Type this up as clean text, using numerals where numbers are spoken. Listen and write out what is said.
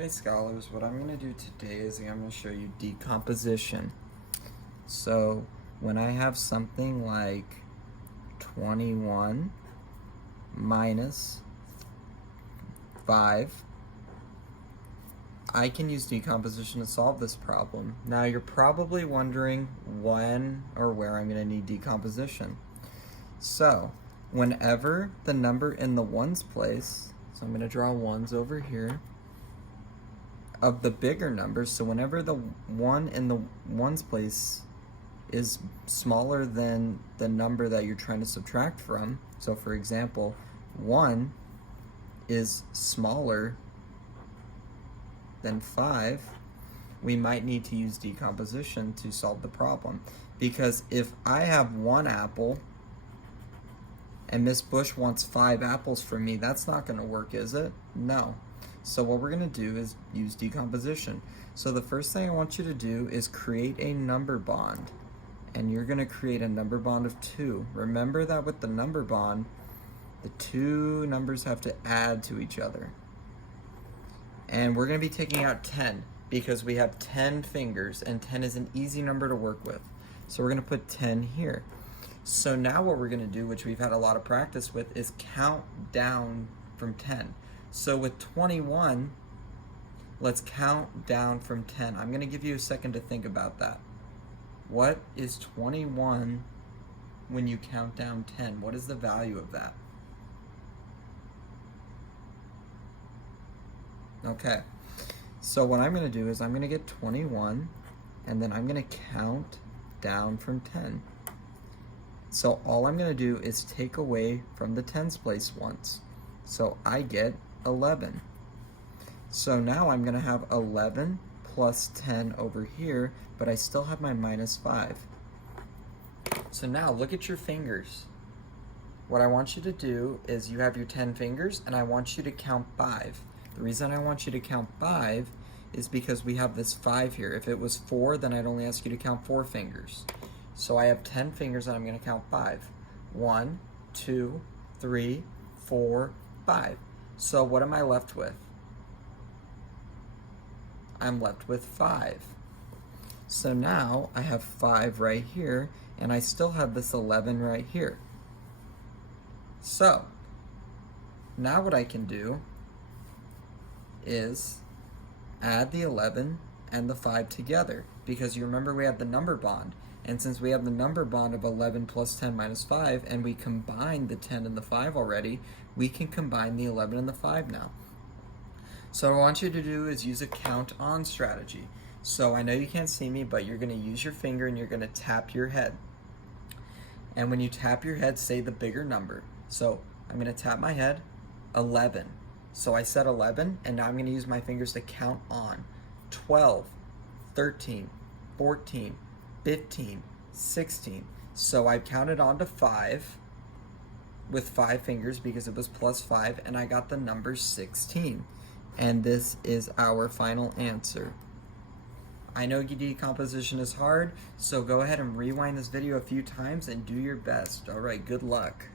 Hey scholars, what I'm going to do today is I'm going to show you decomposition. So when I have something like 21 minus 5, I can use decomposition to solve this problem. Now you're probably wondering when or where I'm going to need decomposition. So whenever the number in the ones place, so I'm going to draw ones over here, of the bigger numbers, so whenever the one in the ones place is smaller than the number that you're trying to subtract from, so for example, 1 is smaller than 5, we might need to use decomposition to solve the problem. Because if I have 1 apple and Miss Bush wants 5 apples from me, that's not going to work, is it? No. So what we're going to do is use decomposition. So the first thing I want you to do is create a number bond. And you're going to create a number bond of 2. Remember that with the number bond, the two numbers have to add to each other. And we're going to be taking out 10 because we have 10 fingers and 10 is an easy number to work with. So we're going to put 10 here. So now what we're going to do, which we've had a lot of practice with, is count down from 10. So with 21, let's count down from 10. I'm going to give you a second to think about that. What is 21 when you count down 10? What is the value of that? Okay, so what I'm going to do is I'm going to get 21, and then I'm going to count down from 10. So all I'm going to do is take away from the tens place once. So I get 11. So now I'm going to have 11 plus 10 over here, but I still have my minus 5. So now look at your fingers. What I want you to do is you have your 10 fingers, and I want you to count 5. The reason I want you to count 5 is because we have this 5 here. If it was 4, then I'd only ask you to count 4 fingers. So I have 10 fingers, and I'm going to count 5. 1, 2, 3, 4, 5. So what am I left with? I'm left with 5. So now I have 5 right here, and I still have this 11 right here. So now what I can do is add the 11 and the 5 together, because you remember we have the number bond. And since we have the number bond of 11 plus 10 minus 5, and we combined the 10 and the 5 already, we can combine the 11 and the 5 now. So what I want you to do is use a count on strategy. So I know you can't see me, but you're going to use your finger and you're going to tap your head. And when you tap your head, say the bigger number. So I'm going to tap my head, 11. So I said 11, and now I'm going to use my fingers to count on. 12, 13, 14, 15, 16. So I counted on to 5 with 5 fingers because it was plus 5, and I got the number 16. And this is our final answer. I know decomposition is hard, so go ahead and rewind this video a few times and do your best. All right, good luck.